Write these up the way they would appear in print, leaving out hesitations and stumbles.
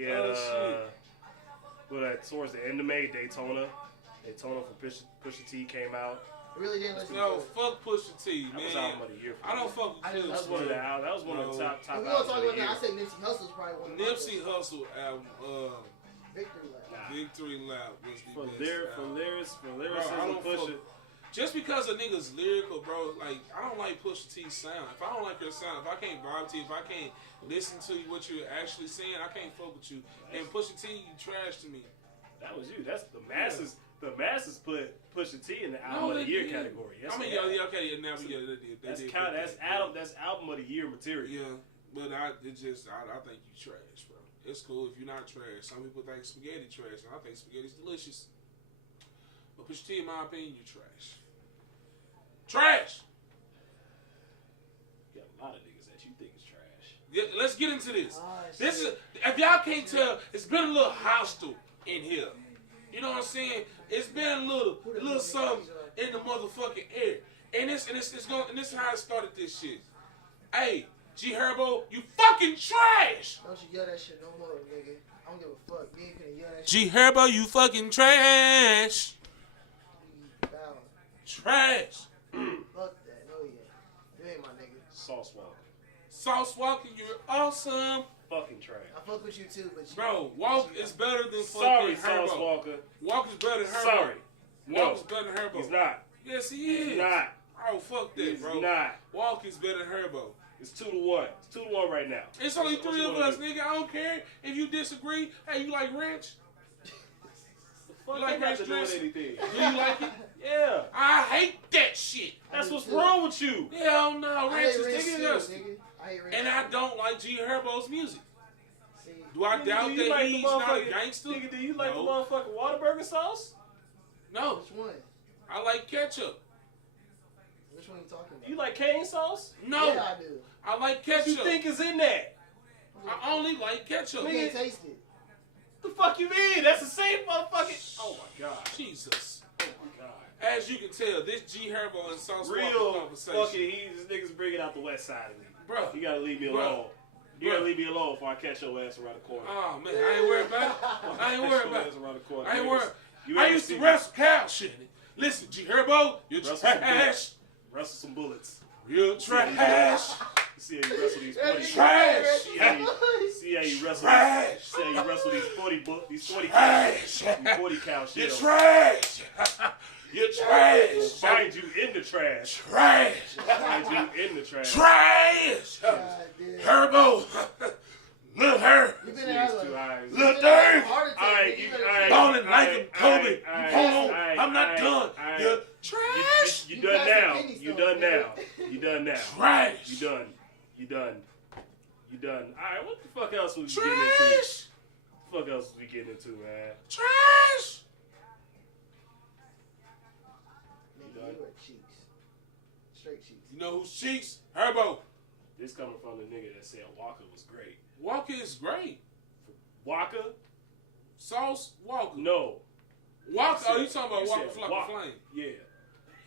He had towards the end of May, Daytona for Pusha T came out. Really didn't listen Yo, to it. fuck Pusha T, man. That was album of the year. I don't fuck with Pusha. That was one of the top If we albums gonna talk of the about year. that, I say Nipsey Hussle's probably one of my Nipsey Hussle album, Victory Lap. Victory Lap was the For best album. lyricism, Pusha. Just because a nigga's lyrical, bro, like, I don't like Pusha T's sound. If I don't like your sound, if I can't vibe to you, if I can't listen to what you're actually saying, I can't fuck with you. And Pusha T, you trash to me. That was you. That's the masses. The masses put Pusha T in the album of the year category. That's now we did. That's album of the year material. Yeah, but I think you trash, bro. It's cool if you're not trash. Some people think spaghetti trash, and I think spaghetti's delicious. But Pusha T, in my opinion, you trash. Trash! You got a lot of niggas that you think is trash. Yeah, let's get into this. This is, if y'all can't tell, it's been a little hostile in here. You know what I'm saying? It's been a little something in the motherfucking air. And this is how I started this shit. Hey, G Herbo, you fucking trash! Don't you yell that shit no more, nigga. I don't give a fuck. You ain't finna yell that G shit. Herbo, you fucking trash! Down. Trash! Fuck that. No, yeah. You ain't my nigga. Sauce Walker. Sauce Walker, you're awesome. Fucking trash. I fuck with you too, but you. Bro, Walk is better than Sorry, fucking Sauce Herbo. Walker. Walk is better than Herbo. Sorry. Walk is better than Herbo. He's not. Yes, he is. He's not. Oh, fuck that, He's bro. not. Walk is better than Herbo. It's 2-1. It's 2-1 right now. It's only What three you of wanna us, do? nigga. I don't care if you disagree. Hey, you like ranch? Fuck, You like that got ranch to do with dressing? anything. Do you like it? Yeah. I hate that shit. That's what's wrong with you. Hell no, I ranch hate is ranch too, disgusting. nigga. I hate ranch And too. I don't like G Herbo's music. See, Do I doubt Do you that like he's the not a motherfucking- gangster? Nigga, do you like No. the motherfucking Whataburger sauce? No, which one? I like ketchup. Which one you talking about? You like cane sauce? No, Yeah, I do. I like What ketchup. you think is in that? I only like ketchup. You can't taste it. The fuck you mean? That's the same motherfucking. Oh my god. Jesus. Oh my god. As you can tell, this G Herbo and Sauce Walker Real conversation. fucking. These niggas bringing out the west side of me. Bro. You gotta leave me Bruh. alone. You Bruh. gotta leave me alone before I catch your ass around the corner. Oh man, I ain't worried about it. I ain't worried about it. Around the corner. I ain't worried. You I ever used see to me wrestle cow shit. Listen, G Herbo, you're Wrestle some trash. bullets. Wrestle some bullets. You're trash. See how you wrestle these 40 Trash. See how you wrestle. Trash. See how you wrestle these 40 these 40 Trash. cow, these 40 cow shit. You're trash. You're trash. Find you in the trash. Trash. Find you in the trash. Trash. God damn. Herbo. Look her. You been Niggas out too high. Look there. Heart attack. Alright, nigga. you- better alright. chill. Balling like a Kobe. Aight, Hold on. aight, I'm not aight, done. aight. You're trash. You You done passed the now. kidney You stone, done nigga. now. You done now. Trash. You done. You done. You done. Alright, what the fuck else was we getting into? Trash. What the fuck else was we getting into, man? Trash. Nigga, you are cheeks. Straight cheeks. You know who's cheeks? Herbo. This coming from the nigga that said Walker was great. Walker is great. Walker? Sauce Walker. No. Walker. Oh, you said- talking about you Walker said Flock Walker. of Flame? Yeah.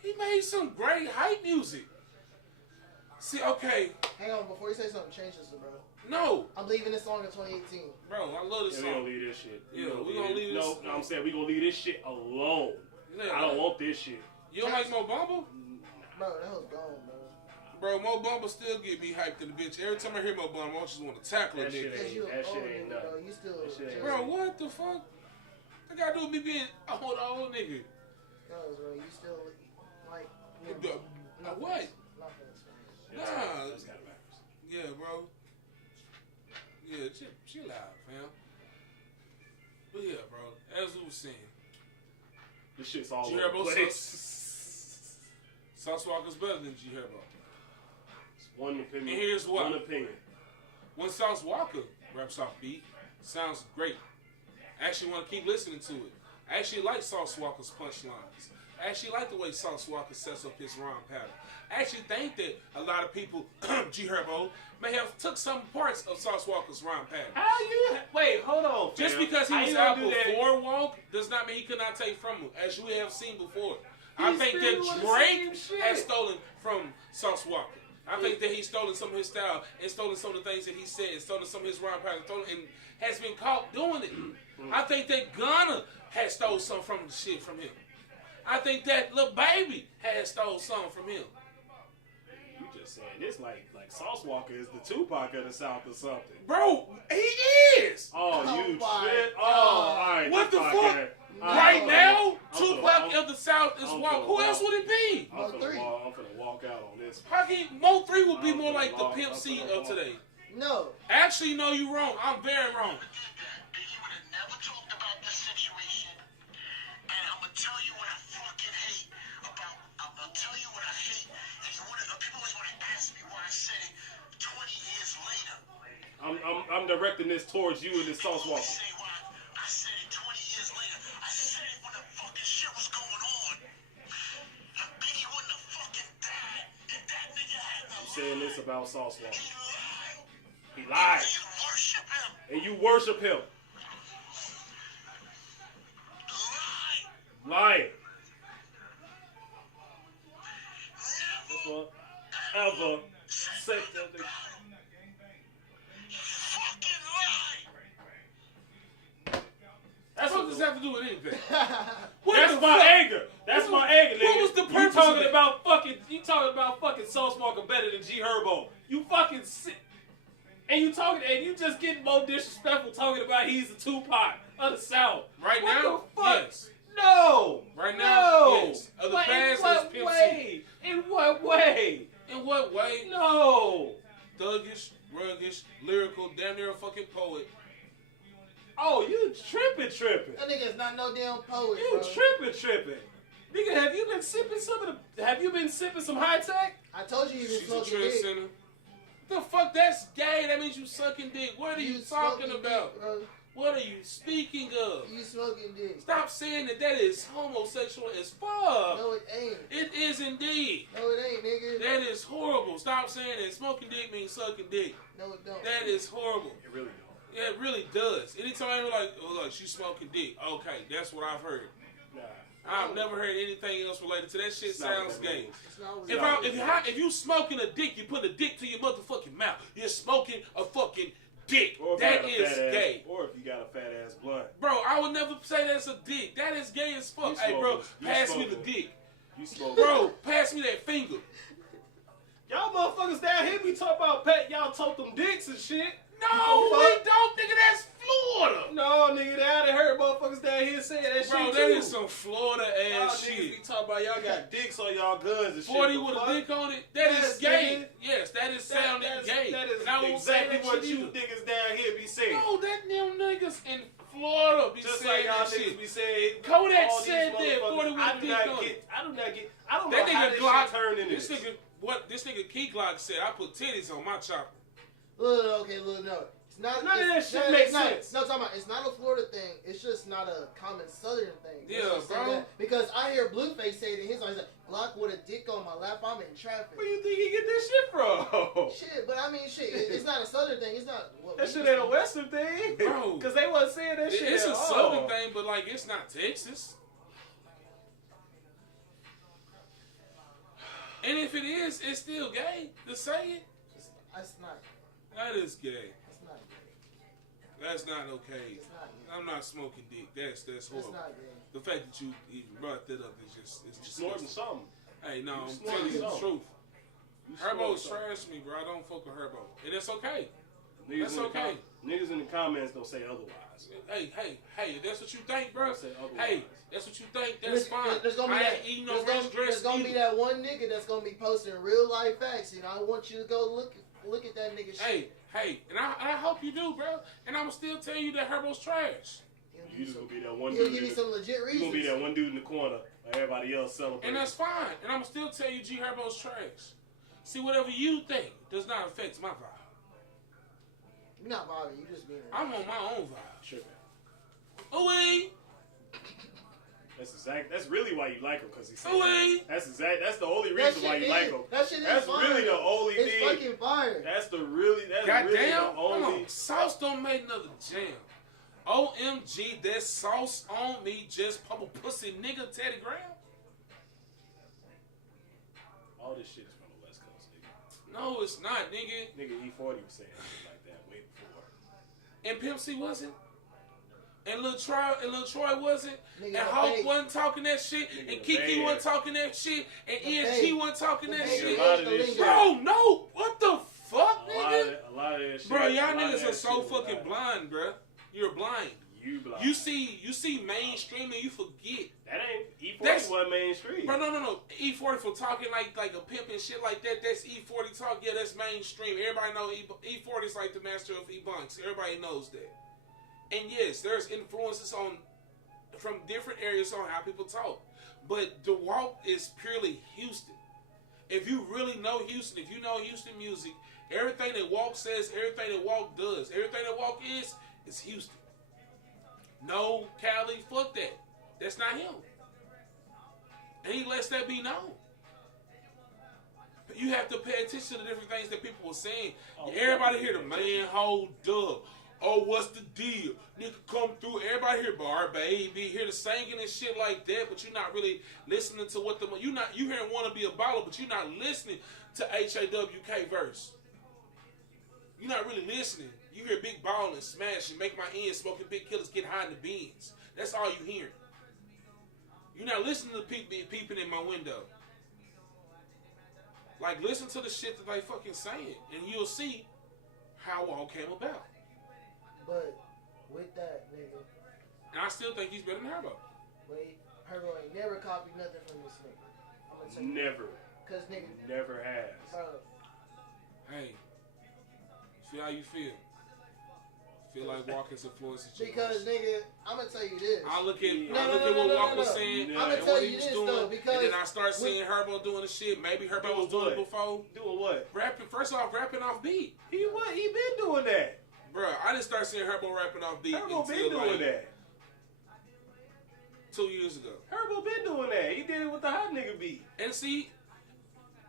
He made some great hype music. See, okay, Hang on, before you say something, change this, bro. no, I'm leaving this song in 2018. bro, I love this Yeah, we gonna song. leave this shit. Yeah, we gonna leave this- No, I'm saying we gonna leave this shit alone. Yeah, I don't want this shit. You don't like Mo Bamba? Bro, that was gone, bro. Bro, Mo Bamba still get me hyped to the bitch. Every time I hear Mo Bamba, I just want to tackle a That shit nigga. Cause you That shit old ain't nigga, bro. done. You still. That shit ain't Bro, what the fuck? I gotta do with me being an old nigga. Cause, bro, you still like. What? Yeah, Nah. that's kinda backwards. Yeah, bro. Yeah, chill out, fam. But yeah, bro, as we was saying, This shit's all G over Herbo the place. Sauce Walker's better than G Herbo. It's one opinion. And here's what. One opinion. When Sauce Walker raps off beat, sounds great. I actually want to keep listening to it. I actually like Sauce Walker's punchlines. I actually like the way Sauce Walker sets up his rhyme pattern. I actually think that a lot of people, G Herbo, may have took some parts of Sauce Walker's rhyme pattern. How you? Wait, hold on. Just fam. because he How was you out gonna do that? before Walk does not mean he could not take from him, as we have seen before. I He's think still that doing the Drake same has shit. stolen from Sauce Walker. I think that he's stolen some of his style and stolen some of the things that he said, and stolen some of his rhyme pattern, has been caught doing it. I think that Gunna had stole something from the shit from him. I think that Lil Baby had stole something from him. You just saying this like Sauce Walka is the Tupac of the South or something. Bro, he is. Oh, you my shit. God. Oh, all right. What the Tupac fuck? here. Right now, I'm Tupac finna- of the South is I'm Walk. finna Who else walk. would it be? I'm finna walk out on this. How can Mo 3 would be I'm more finna like the walk. Pimp I'm C finna of walk. today? No. Actually, no, you wrong. I'm very wrong. If you would have never talked about this situation, and I'm gonna tell you what I fucking hate about. I'm gonna tell you what I hate, and people always want to ask me why I said it 20 years later. I'm directing this towards you and this Sauce Always Walka. say why I said it 20 years later. I said it when the fucking shit was going on. And Biggie wouldn't have fucking died if that nigga had the I'm saying this about Sauce Walka. He He lied. lied. You worship him. And you worship him. Lie. Lying. Ever said that thing. Fucking lie. That's what does that have to do with anything? What That's the my fuck? anger. That's my anger, nigga. What was the You purpose talking of it? about fucking Sauce Walka better than G Herbo. You fucking sick. And you just getting more disrespectful talking about he's the Tupac of the South. Right What now, the fuck? yes. No. Right now, no. yes. Of the But past, in what it's Pimp C. way? In what way? In what way? No. Thuggish, ruggish, lyrical, damn near a fucking poet. Oh, you tripping. That nigga's not no damn poet, You bro. tripping. Nigga, have you been sipping some high tech? I told you he was She's a smoking trend dick. center. The fuck? That's gay. That means you sucking dick. What are you talking smoking about? dick, bro. What are you speaking of? You smoking dick. Stop saying that is homosexual as fuck. No, it ain't. It is indeed. No, it ain't, nigga. That is horrible. Stop saying that smoking dick means sucking dick. No, it don't. That is horrible. It really don't. Yeah, it really does. Anytime you're like, oh, look, she's smoking dick. Okay, that's what I've heard. Nah. I've never heard anything else related to that shit. It's not Sounds what that gay. means. It's not what If, it not is. if you smoking a dick, you put a dick to your motherfucking mouth. You're smoking a fucking dick. Or if That you got a is fat gay. Ass, or if you got a fat ass blunt. Bro, I would never say that's a dick. That is gay as fuck. You Hey, bro, smoking. You pass me smoking. the dick. You smoke. Bro, pass me that finger. Y'all motherfuckers down here be talking about pet. Y'all tote them dicks and shit. No, Fuck. we don't, nigga. That's Florida. No, nigga, I done heard motherfuckers down here saying that Bro, shit that too. is some Florida Y'all ass niggas shit. be talking about y'all got dicks on y'all guns and shit. 40 The with fuck? a dick on it? That Yes, is gay. nigga. Yes, that is sounding gay. That is And I won't say exactly that what shit you either. niggas down here be saying. No, that them niggas in Florida be Just saying like y'all that niggas shit. be saying. Kodak all these said that, motherfuckers- 40 with I a do dick not on get. it. I do not get. I don't That know how nigga this Glock shit turned into this nigga what this nigga Key Glock said, I put titties on my chopper. Look, okay, look, no. It's not. None of that it's shit not- makes it's not- sense. No, talking about. It's not a Florida thing. It's just not a common Southern thing. Yeah, Let's just say bro. that. Because I hear Blueface say it in his song. He's like, Glock with a dick on my lap. I'm in traffic. Where you think he get this shit from? Shit, but I mean, shit. It's not a Southern thing. It's not. What That we shit just ain't a think. Western thing, Bro. Cause they wasn't saying that shit. It's at a all. southern thing, but like it's not Texas. And if it is, it's still gay to say it. That's not. That is gay. It's not gay. That's not okay. It's not gay. I'm not smoking dick. That's It's horrible. not gay. The fact that you even brought that up is just it's You snorting disgusting. something. Hey, no, I'm You telling you the snorting truth. You Herbo's snorting trash me, bro. I don't fuck with Herbo, and it's okay. something. That's okay. Niggas in the comments don't say otherwise. Hey, if that's what you think, bro. Don't say otherwise. Hey, that's what you think. That's fine. There's gonna be I that. ain't eating no There's rich dress. gonna be either. that one nigga that's gonna be posting real life facts. You know, I want you to go look at that nigga shit. Hey, and I hope you do, bro. And I'm still tell you that Herbo's trash. You just gonna be that one He'll dude. give you some legit You reasons. gonna be that one dude in the corner while everybody else celebrating. And that's fine. And I'm still tell you G Herbo's trash. See, whatever you think does not affect my vibe. You're not bothering. You just being. I'm on my own vibe. tripping. Owweeee. That's really why you like him, cause he said Owweeee. that's the only That reason why shit you is- like him. That shit is That's fire. really the only It's thing. fucking fire. That's really Goddamn. the Hold only. on. Sauce don't make another jam. OMG, that sauce on me just pop a pussy nigga Teddy Graham. All this shit is from the West Coast, nigga. No, it's not, nigga. Nigga E40 was saying shit like that way before. And Pimp C wasn't. And Lil Troy wasn't. Nigga, And the Hulk babe. wasn't talking that shit. Nigga, And the Kiki babe. wasn't talking that shit. And The ESG babe. wasn't talking The that babe. shit. A lot of this The shit. Bro, no. What the fuck, A nigga? lot of that shit. Bro, y'all a lot of niggas that are so shit, fucking like, blind, bro. You're blind. You blind. You see mainstream and you forget. That ain't That's- E40 wasn't mainstream. Bro, no. E40 for talking like a pimp and shit like that. That's E40 talk. Yeah, that's mainstream. Everybody know E40 is like the master of E-bunks. Everybody knows that. And yes, there's influences from different areas on how people talk. But the walk is purely Houston. If you really know Houston, if you know Houston music, everything that Walk says, everything that Walk does, everything that Walk is Houston. No, Cali, fuck that. That's not him. And he lets that be known. You have to pay attention to the different things that people were saying. Everybody hear the man, hold up. Oh, what's the deal? Nigga come through. Everybody hear bar, baby. Hear the singing and shit like that, but you're not really listening to what you hearing wanna be a baller, but you're not listening to HAWK verse. You're not really listening. You hear big ball and smash and make my ends smoking big killers get high in the beans. That's all you hearing. You're not listening to people peeping in my window. Like, listen to the shit that they fucking saying, and you'll see how all came about. But with that, nigga, And I still think he's better than Herbo. wait, Herbo ain't never copied nothing from this nigga. I'm gonna tell you. Never. Cause nigga, Never has. bro, Hey, feel how you feel. Feel like Walker's influences you. because nigga, I'm gonna tell you this. I look at No, what no, Walker no. was saying No. I'ma and tell what you he was this, doing, though, because and then I start seeing Herbo doing the shit. Maybe Herbo Doing was doing it what? before. Doing what? Rapping, first off, rapping off beat. He been doing that. Bruh, I didn't start seeing Herbo rapping off beat Herbo been until doing like that. 2 years ago. Herbo been doing that. He did it with the hot nigga beat. And see,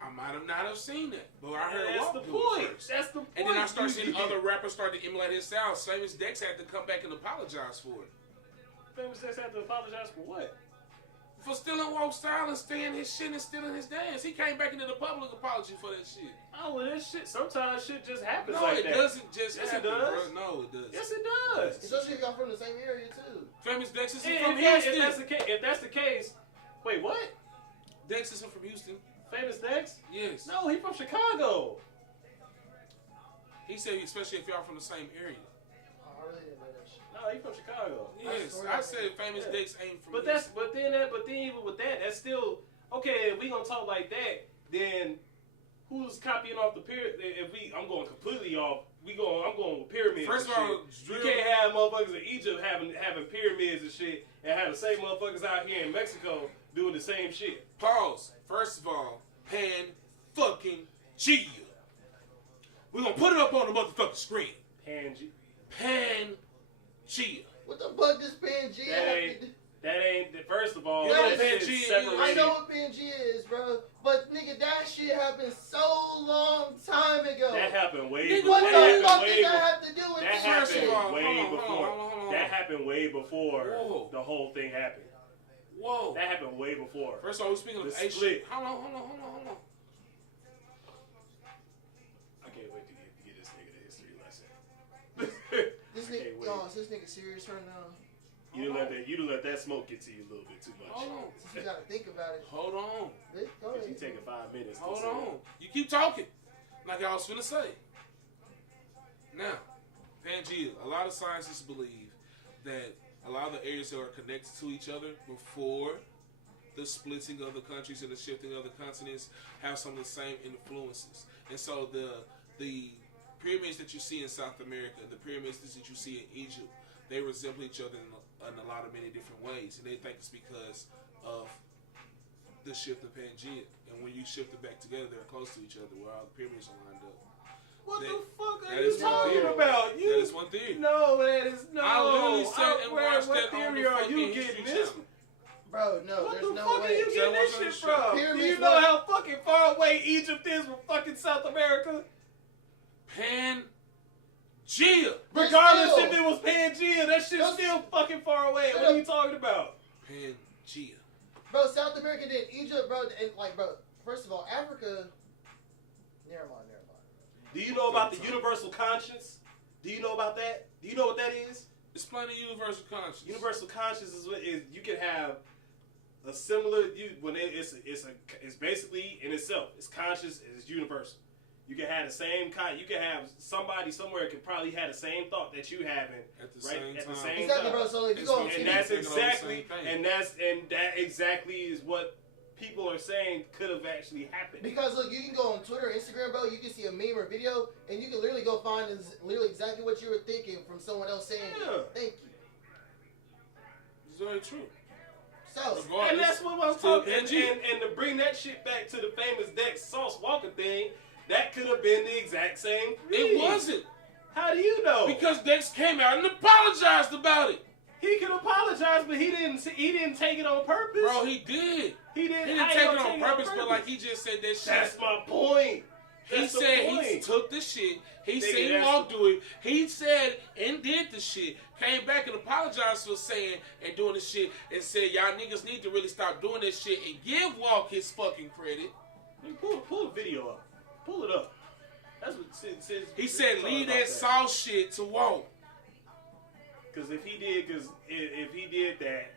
I might have not have seen that, but I heard That's Walker the do it point. first. That's the point. And then I started seeing You- other rappers start to emulate his sound. Same as Dex had to come back and apologize for it. Famous Sex had to apologize for what? For stealing Walk's style and stealing his shit and stealing his dance. He came back into the public apology for that shit. Oh, well, that shit. Sometimes shit just happens No, like it that. doesn't just Yes, it happen, does. bro. No, it doesn't. Yes, it does. Especially if y'all from the same area too. Famous Dex is If from that's Houston. the case, wait, what? Dex is from Houston. Famous Dex? Yes. No, he from Chicago. He said, especially if y'all from the same area. Oh, I really didn't know that shit. No, he from Chicago. Yes, I said famous Yeah. Dex ain't from But Houston. then even with that, that's still okay. If we gonna talk like that, then who's copying off the pyramid? I'm going completely off. I'm going with pyramids. First and of all, shit. You can't have motherfuckers in Egypt having pyramids and shit, and have the same motherfuckers out here in Mexico doing the same shit. Pause. First of all, Pan fucking Gia. We're gonna put it up on the motherfucking screen. Pangy. Pan Gia. What the fuck does Pangea have to do? That ain't. First of all, You know that shit's Pangea is? separated. I know what Pangea is, bro. But nigga, that shit happened so long time ago. That happened way Nigga, before. What that the fuck does that have to do with That this First of shit? all, happened way hold on, before. hold on. That happened way before Whoa. the whole thing happened. Whoa. That happened way before. First of all, we're speaking of The H. split. Hold on. I can't wait to get this nigga the history lesson. This Okay, nigga, wait. oh, is this nigga serious right now? You didn't let that smoke get to you a little bit too much. Hold on. Since you gotta think about it. Hold on. Bitch, go Cause ahead. you taking 5 minutes. to Hold say on. You keep talking. Like I was finna say. Now, Pangea, a lot of scientists believe that a lot of the areas that are connected to each other before the splitting of the countries and the shifting of the continents have some of the same influences. And so the pyramids that you see in South America, the pyramids that you see in Egypt, they resemble each other in a lot of many different ways. And they think it's because of the shift of Pangea. And when you shift it back together, they're close to each other where all the pyramids are lined up. What That- the fuck are that you is one talking theory. about? That You is one theory. no, that is no. I literally sat and where- watched what that on theory the are fucking you History getting this? Channel. Bro, no, What there's the no fuck way. are you That getting this wasn't shit a show. from? Do Pyramids you know was- how fucking far away Egypt is from fucking South America? Pangea. Regardless still- if it was Pangea, that shit's That's- still fucking far away. What are you talking about? Pangea. Bro, South America did Egypt, bro, and like, bro, first of all, Africa. Never mind. Do you know about the universal conscience? Do you know about that? Do you know what that is? Explain the universal conscious. Universal conscious is what is you can have a similar it's basically in itself. It's conscious. It's universal. You can have the same kind. You can have somebody somewhere can probably have the same thought that you having at the same time. Exactly, bro. So if you go, and that exactly is what people are saying could have actually happened. Because look, you can go on Twitter, Instagram, bro. You can see a meme or video, and you can literally go find literally exactly what you were thinking from someone else saying, "Thank you." It's very true. So, and that's what I was talking. And to bring that shit back to the famous Dex Sauce Walker thing, that could have been the exact same thing. It wasn't. How do you know? Because Dex came out and apologized about it. He could apologize, but he didn't take it on purpose. Bro, he did. He didn't take it on purpose, but like he just said that shit. That's my point. He said he took the shit. He said he won't do it. He said and did the shit. Came back and apologized for saying and doing the shit and said y'all niggas need to really stop doing this shit and give Walk his fucking credit. Pull the video up. Pull it up. That's what he said. Leave that sauce shit to Walk. Because if he did that,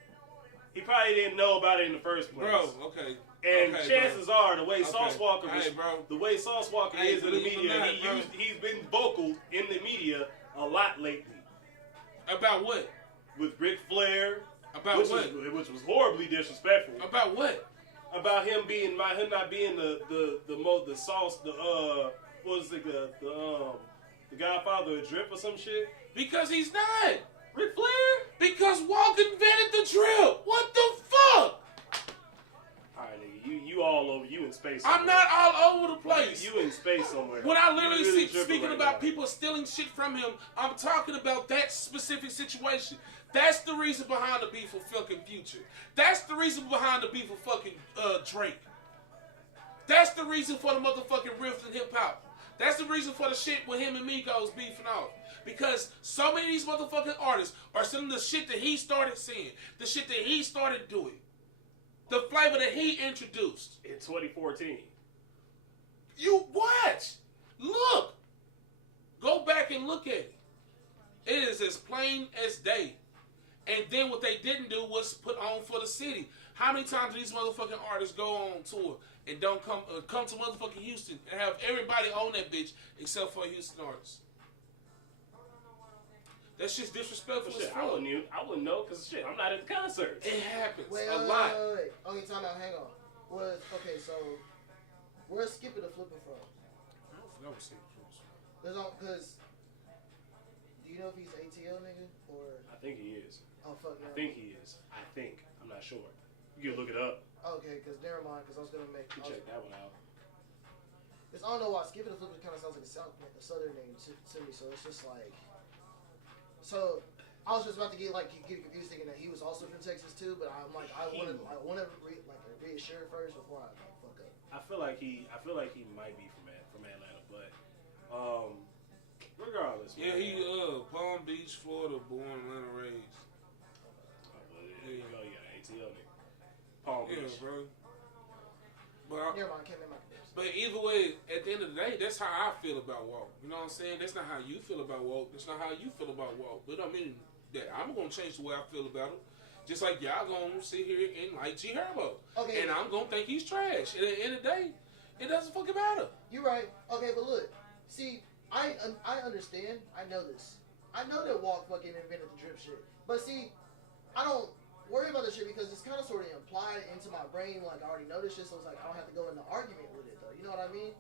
he probably didn't know about it in the first place. Bro, okay. And chances are, the way Sauce Walker is, bro. the way Sauce Walker is in the media, he's been vocal in the media a lot lately. About what? With Ric Flair. About what? Which was horribly disrespectful. About what? About him not being the sauce, what is it, the Godfather of drip or some shit. Because he's not. Ric Flair? Because Walk invented the drip. What the fuck? Alright, nigga, you all over, you in space somewhere. I'm not all over the place. You in space somewhere. When I literally speaking about people stealing shit from him, I'm talking about that specific situation. That's the reason behind the beef for fucking Future. That's the reason behind the beef for fucking Drake. That's the reason for the motherfucking rift in hip hop. That's the reason for the shit with him and Migos beefing off. Because so many of these motherfucking artists are selling the shit that he started saying, the shit that he started doing, the flavor that he introduced. In 2014. You watch. Look. Go back and look at it. It is as plain as day. And then what they didn't do was put on for the city. How many times do these motherfucking artists go on tour and don't come to motherfucking Houston and have everybody on that bitch except for a Houston artist? That shit's disrespectful. Shit, I wouldn't know because shit, I'm not at the concerts. It happens wait, a lot. Wait. Okay, time out. Hang on. So where's Skipper the Flipper from? I don't know what Skipper from. Because do you know if he's ATL nigga or? I think he is. Oh fuck no. I think he is. I'm not sure. You can look it up. Okay, because never mind. Because I was gonna make. Check that one out. Because I don't know why Skipper the Flipper kind of sounds like a southern name to me. So it's just like. So I was just about to get confused thinking that he was also from Texas too, but I'm like I want to reassure first before I fuck up. I feel like he might be from Atlanta, but regardless. Yeah, he Palm Beach, Florida, born, Atlanta, raised. There you go, you got an ATL nigga. Palm Beach, bro. Never mind, can't make my connections. But either way, at the end of the day, that's how I feel about Walk. You know what I'm saying? That's not how you feel about Walk. That's not how you feel about Walk. But I mean that I'm gonna change the way I feel about him. Just like y'all gonna sit here and like G Herbo. Okay. And I'm gonna think he's trash. At the end of the day, it doesn't fucking matter. You're right. Okay, but look, see, I understand. I know this. I know that Walk fucking invented the drip shit. But see, I don't worry about this shit because it's kind of sort of implied into my brain. Like I already know this shit, so it's like I don't have to go into argument with it though. You know what I mean?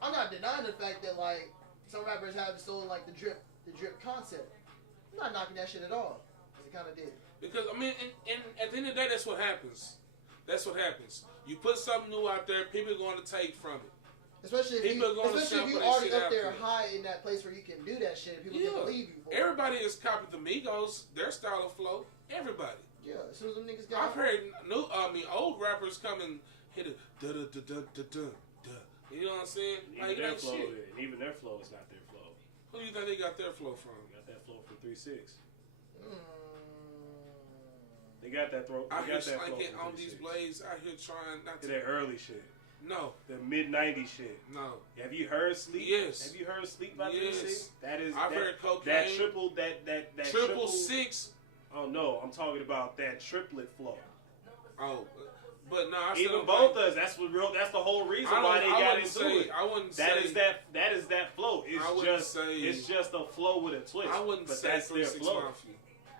I'm not denying the fact that like some rappers have stolen like the drip concept. I'm not knocking that shit at all, because it kind of did. Because I mean, and at the end of the day, that's what happens. That's what happens. You put something new out there, people are going to take from it. Especially if you already up there high in that place where you can do that shit, and people can believe you for it. Everybody is copying the Migos, their style of flow. Everybody. Yeah, as soon as them niggas got. I've heard old rappers come and hit a da da da da da da da. You know what I'm saying? Even their flow is not their flow. Who do you think they got their flow from? They got that flow from 3-6. They got that throw. I hear slanking on these blades. I hear trying not to. That early shit. No. The mid-90s shit. No. Have you heard Sleep? Yes. Have you heard Sleep by Yes. 3-6? That is. I've that, heard Cocaine. That triple. That triple six. Oh no, I'm talking about that triplet flow. Oh, but no, I still Even don't both think- us. That's the whole reason I why they got wouldn't into say, it. I wouldn't That say is that flow. I wouldn't say- It's just a flow with a twist. I wouldn't but say that's their 3-6 flow. Mafia.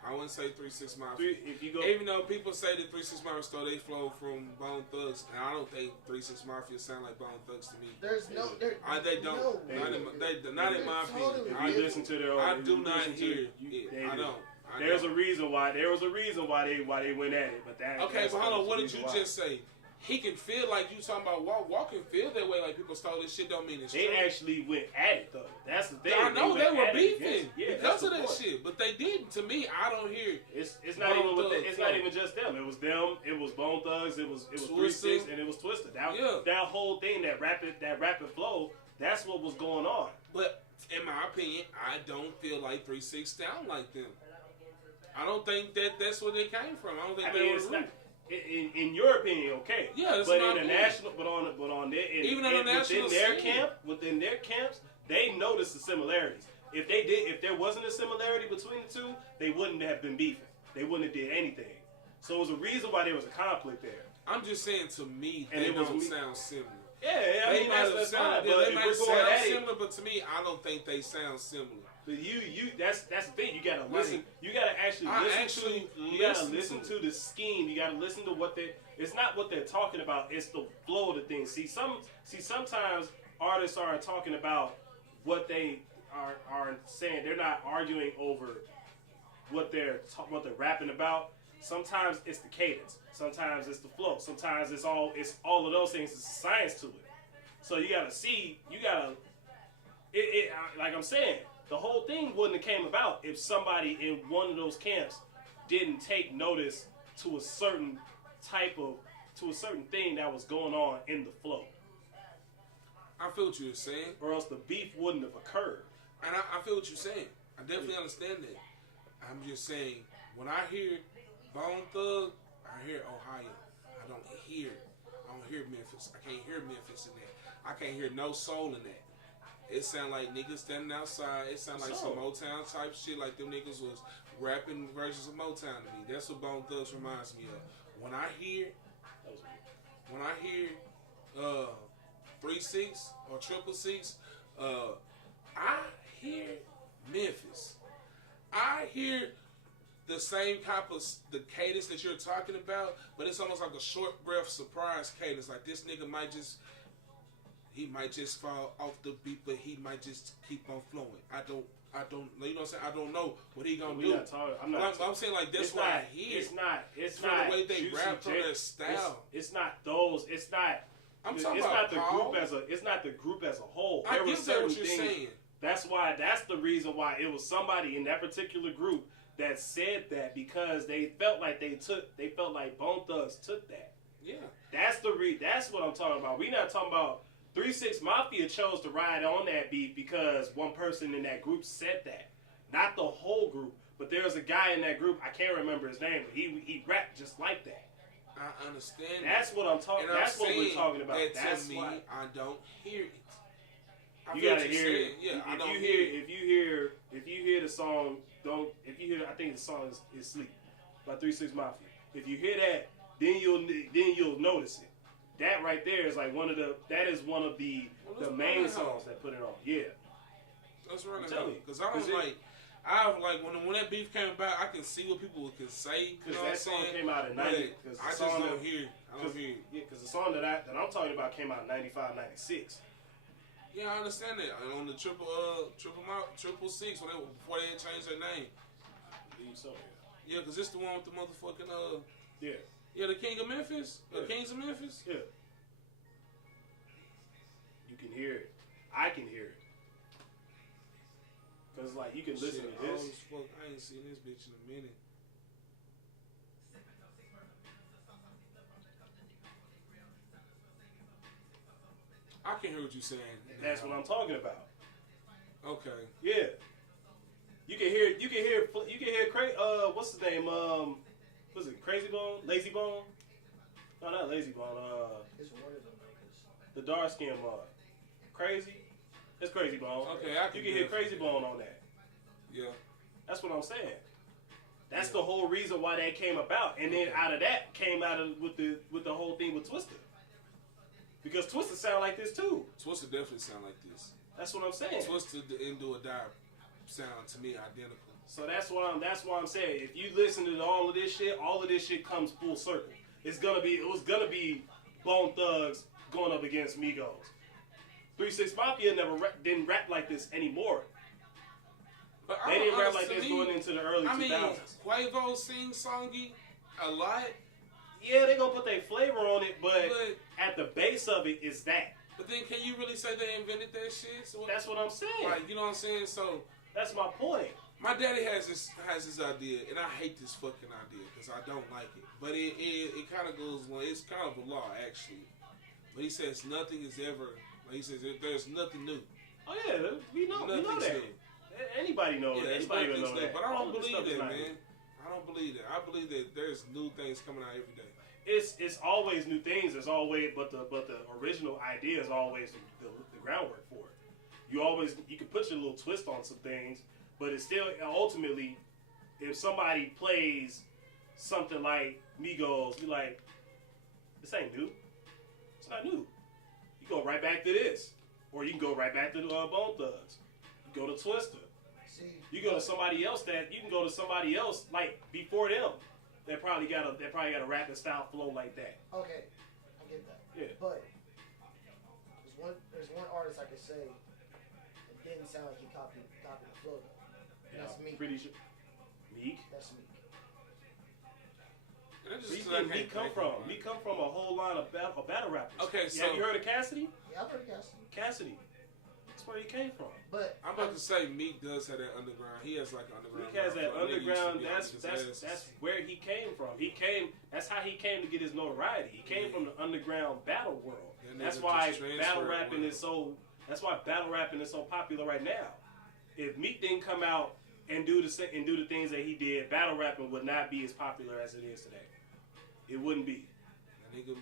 I wouldn't say 3-6 Mafia. If you go, Even though people say that 3-6 Mafia stole they flow from Bone Thugs, and I don't think 3-6 Mafia sound like Bone Thugs to me. There's no. They don't. No, Not in my totally opinion. if you listen to their, I if do you not listen to hear it, it. they I do. don't. There was a reason why they went at it, but that. Okay, that's but hold the on. What did reason you why. just say? He can feel like you talking about Walk can feel that way, like people stole this shit. Don't mean it's They true. actually went at it though. That's the thing. I know they went were at it beefing against- yeah, because that's of the that point. shit, but they didn't. To me, I don't hear. It's not Bone even with Thugs, it's yeah. not even just them. It was them. It was Bone Thugs. It was Twisted. 3-6 and it was Twisted. Yeah. That whole thing, that rapid flow. That's what was going on. But in my opinion, I don't feel like 3-6 sound like them. I don't think that's where they came from. I don't think I they mean, were it's root. not. In your opinion, okay. Yeah, it's but my in the opinion. national, but on their Even on the national within their camps, they noticed the similarities. If there wasn't a similarity between the two, they wouldn't have been beefing. They wouldn't have did anything. So it was a reason why there was a conflict there. I'm just saying, to me, And they it was don't me- sound similar. Yeah, I They mean might have that's fine. sound, But they if might we're going sound at it, similar, but to me, I don't think they sound similar. but that's the thing. You gotta listen. You gotta actually I listen listen to the scheme. You gotta listen to what they. It's not what they're talking about. It's the flow of the thing. Sometimes artists aren't talking about what they are saying. They're not arguing over what they're rapping about. Sometimes it's the cadence. Sometimes it's the flow. Sometimes it's all of those things. It's science to it. So you gotta see. Like I'm saying, the whole thing wouldn't have came about if somebody in one of those camps didn't take notice to a certain thing that was going on in the flow, I feel what you're saying, or else the beef wouldn't have occurred. and I feel what you're saying. I definitely understand that. I'm just saying, when I hear Bone Thug, I hear Ohio. I don't hear Memphis. I can't hear Memphis in that. I can't hear no soul in that. It sound like niggas standing outside. It sound like some Motown type shit, like them niggas was rapping versions of Motown to me. That's what Bone Thugs reminds me of. When I hear 3-6 or 666, I hear Memphis. I hear the same type of the cadence that you're talking about, but it's almost like a short breath surprise cadence. Like this nigga might just fall off the beat, but he might just keep on flowing. I don't, you know what I'm saying? I don't know what he gonna do. I'm saying like that's what I hear. It's from not the way they Juicy rap, from J. their style. It's not those. It's not. I'm It's talking not about the Paul. group as a. It's not the group as a whole. I There were get that certain what you're things. saying. That's the reason why it was somebody in that particular group that said that, because they felt like Bone Thugs took that. Yeah. That's what I'm talking about. We not talking about 3-6 Mafia chose to ride on that beat because one person in that group said that. Not the whole group, but there was a guy in that group, I can't remember his name, but he rapped just like that. I understand. That's what I'm talking. And That's what we're talking about. That That's to me, why I don't hear it. I you feel gotta what you're hear saying. it. Yeah, I don't If you hear the song, I think the song is "Sleep" by 3-6 Mafia. If you hear that, then you'll notice it. That right there is like one of the main songs that put it on. Yeah. Let's run it Tell up, me. because I like when that beef came about, I can see what people can say. Because that song came out in 90. I just don't hear it. I don't hear it. Yeah, because the song that I'm talking about came out in 95, 96. Yeah, I understand that. And on the triple six, before they had changed their name. I believe so, Yeah, because it's the one with the motherfucking yeah. Yeah, the King of Memphis. The Yeah. Kings of Memphis. Yeah. You can hear it. I can hear it. Because, like, you can listen Shit, to this. old as fuck. I ain't seen this bitch in a minute. I can hear what you're saying. That's what I'm talking about. Okay. Yeah. You can hear what's his name? Was it Crazy Bone? Lazy Bone? No, not Lazy Bone. It's one of them niggas. the dark skin mod. Crazy. It's Crazy Bone. Okay, I can you can hear definitely- Crazy Bone on that. Yeah. That's what I'm saying. That's the whole reason why that came about, and then out of that came out of with the whole thing with Twister. Because Twister sound like this too. Twister definitely sound like this. That's what I'm saying. Twister, the End Do or Die sound to me identical. So that's why I'm saying. If you listen to all of this shit comes full circle. It was gonna be Bone Thugs going up against Migos. 3 6 Mafia didn't rap like this anymore. But They didn't rap like to this me, going into the early 2000s. I mean, Quavo sing songy a lot. Yeah, they gonna put their flavor on it, but at the base of it is that. But then, can you really say they invented that shit? So That's what I'm saying. like, you know what I'm saying? So That's my point. my daddy has this idea, and I hate this fucking idea because I don't like it. But it kind of goes. It's kind of a law actually. But he says nothing is ever. Like he says there's nothing new. Oh yeah, we know Nothing's that. new. Anybody knows. Yeah, Anybody will nothing's know new. that. But I All don't this believe stuff is that, not man. new. I don't believe that. I believe that there's new things coming out every day. It's always new things. It's always, but the original idea is always the groundwork for it. You can put your little twist on some things, but it's still ultimately, if somebody plays something like Migos, you like, this ain't new. It's not new. You go right back to this, or you can go right back to Bone Thugs. You go to Twister. See, You go to somebody else like before them. They probably got a rapping style flow like that. okay, I get that. Yeah. But there's one artist I could say it didn't sound like he copied the flow though. And that's Meek. Pretty sure. Meek. That's Meek. And I just Where you feel like think Meek come from? Meek come from a whole line of battle rappers. Okay, Yeah, have you heard of Cassidy? Yeah, I've heard Cassidy. Cassidy. That's where he came from. But I'm about to say Meek does have that underground. He has like underground. Meek has that rap. Nigga used to underground. be on his That's ass. where he came from. That's how he came to get his notoriety. He came from the underground battle world. That That's nigga why just battle transferred rapping well. is so. That's why battle rapping is so popular right now. If Meek didn't come out and do the things that he did, battle rapping would not be as popular as it is today. It wouldn't be. That nigga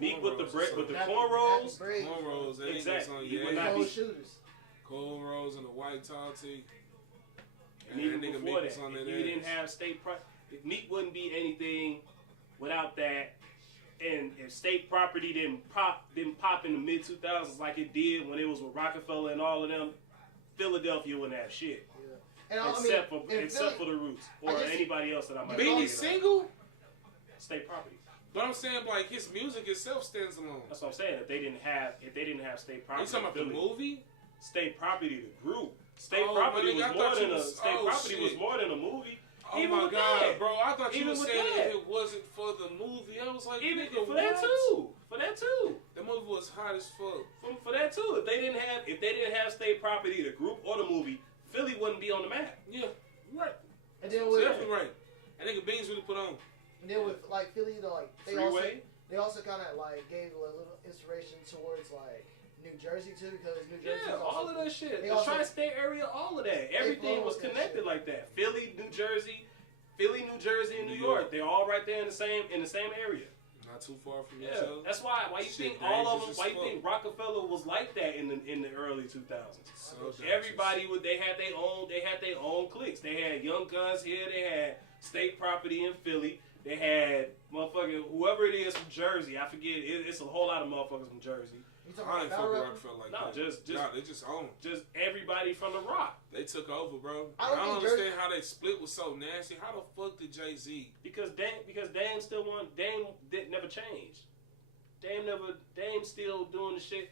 Meek with the Nappy cornrows. braids, cornrows. That Exactly. nigga's on He would yeah. not cold be- shooters. Cornrows and a white tall tee. And even that nigga before Meek that, was on if that he didn't ass. have if Meek wouldn't be anything without that. And if state property didn't pop in the mid 2000s like it did when it was with Rockefeller and all of them, Philadelphia wouldn't have shit. Yeah. And Except Philly- for the Roots or I just- anybody else that I might be Beanie thinking of. single? State property. But I'm saying like his music itself stands alone. That's what I'm saying. If they didn't have state Are property, you talking about the Philly- movie? State property, the group. State Oh, property my nigga, was I more thought than you a was- state oh, property was shit. more than a movie. Oh Even my with god, that. bro! I thought you Even were with saying that. if it wasn't for the movie, I was like, Even nigga, for that what? too. For that too. The movie was hot as fuck. For that too. If they didn't have state property, the group or the movie, Philly wouldn't be on the map. Yeah, right. And then with Definitely right. And nigga Beans really put on. like Philly, like Freeway. they also kind of like gave a little inspiration towards like New Jersey too, because New Jersey. Yeah, is also, all of that shit. they The also- tri-state area, all of that. Everything flow was with that connected shit. like that. Philly, New Jersey, and New York. They're all right there in the same area. Not too far from each Yeah, other. that's why you Shit think all of them? dangerous Why as you think Rockefeller was like that in the early 2000s? So dangerous. Everybody they had their own cliques. They had Young Guns here. They had state property in Philly. They had motherfucking whoever it is from Jersey. I forget. It's a whole lot of motherfuckers from Jersey. You I talking ain't about fuck battle with rapping? Rockefeller like No, that. just Nah, they just own. just everybody from the Rock. They took over, bro. I I don't don't think understand how they split was so nasty. How the fuck did Jay-Z? Because Dame still never changed. Dame still doing the shit.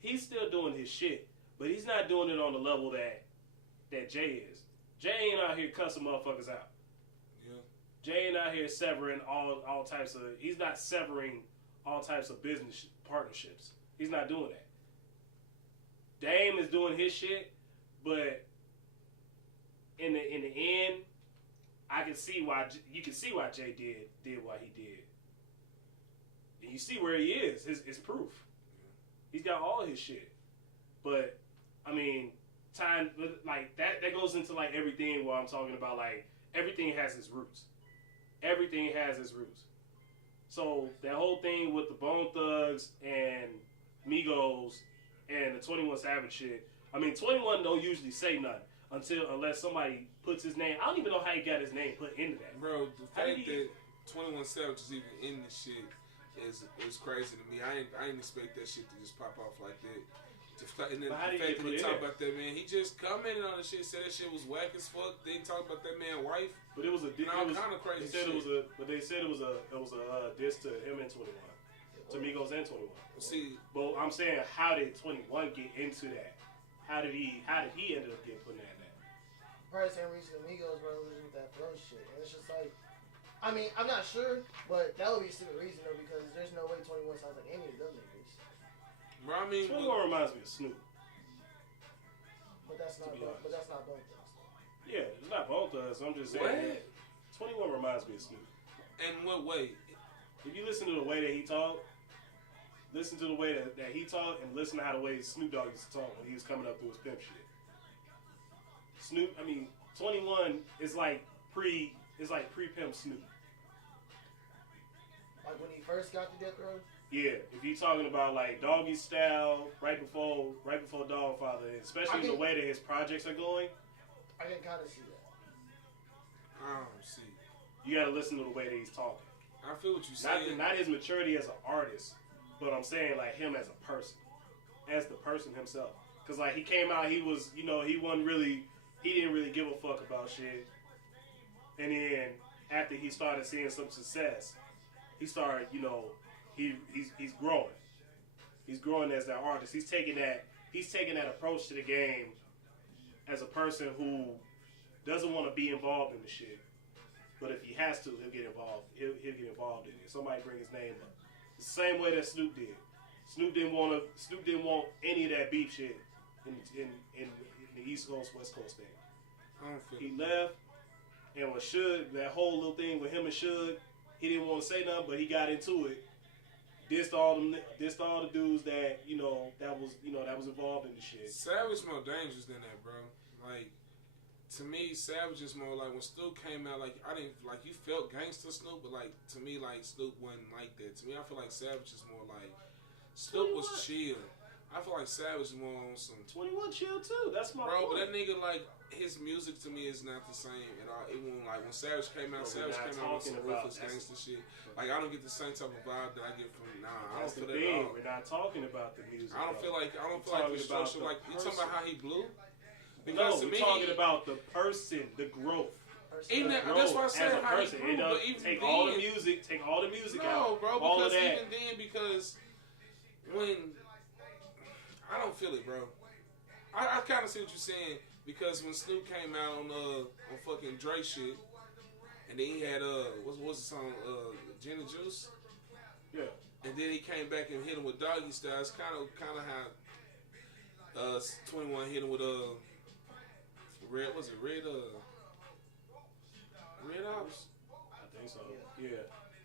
He's still doing his shit, but he's not doing it on the level that Jay is. Jay ain't out here cussing motherfuckers out. Yeah. Jay ain't out here severing all types of. He's not severing all types of business partnerships. He's not doing that. Dame is doing his shit, but in the end, I can see why you can see why Jay did what he did. And you see where he is. It's proof. He's got all his shit, but I mean, time like that goes into like everything. Where I'm talking about like everything has its roots. Everything has its roots. So that whole thing with the Bone Thugs and Migos and the 21 Savage shit. I mean, 21 don't usually say nothing unless somebody puts his name. I don't even know how he got his name put into that. Bro, the fact that 21 Savage is even in this shit is crazy to me. I didn't expect that shit to just pop off like that. And then the fact that he talk about that man, he just commented on the shit, said that shit was whack as fuck. They talk about that man's wife. But it was kind of crazy. They said it was a diss to him and 21, to Migos and 21. See, but I'm saying, how did 21 get into that? How did he end up getting put in that? Probably the same reason Amigos were losing with that flow shit. And it's just like, I mean, I'm not sure, but that would be a stupid reason though, because there's no way 21 sounds like any of them niggas. Bro, I mean, 21 reminds me of Snoop. But that's not Bone Thugs. Yeah, it's not Bone Thugs. I'm just saying. What? 21 reminds me of Snoop. In what way? If you listen to the way that he talked, listen to the way that he talked, and listen to how the way Snoop Dogg used to talk when he was coming up through his pimp shit. 21 is like pre-pimp Snoop. Like when he first got to Death Row? Yeah, if you're talking about like Doggy Style, right before Dogfather, especially the way that his projects are going, I can kind of see that. I don't see. You gotta listen to the way that he's talking. I feel what you're saying. Not his maturity as an artist, but I'm saying like him as a person, as the person himself. Cause like he came out, he was, he didn't really give a fuck about shit. And then after he started seeing some success, he started, he's growing. He's growing as that artist. He's taking that approach to the game as a person who doesn't want to be involved in the shit. But if he has to, he'll get involved. He'll get involved in it. Somebody bring his name up. The same way that Snoop did. Snoop didn't want any of that beef shit in the East Coast, West Coast thing. He left, and with Suge, that whole little thing with him and Suge, he didn't want to say nothing, but he got into it. Dissed all the dudes that that was involved in the shit. Savage more dangerous than that, bro. Like, to me, Savage is more like when Snoop came out. Like, I didn't like you felt gangster Snoop, but like to me, like Snoop wasn't like that. To me, I feel like Savage is more like Snoop was chill. I feel like Savage is more on some 21 chill too. That's my bro. point. But that nigga, like, his music to me is not the same at all. It won't, like when Savage came out, Savage came out with some ruthless gangster shit. Like, I don't get the same type of vibe that I get from I don't feel that at all. We're not talking about the music. I don't feel like the structure. Like, you talking about how he blew? Because we're talking about the person, the growth. Even that's why I said how he grew. But even take then, all the music out. No, bro, all because of that. even then, because when I don't feel it, bro. I kind of see what you're saying because when Snoop came out on fucking Dre shit, and then he had what's the song Gin and Juice, yeah, and then he came back and hit him with Doggy Style. It's kind of how 21 hit him with Red Ops? I think so. Yeah.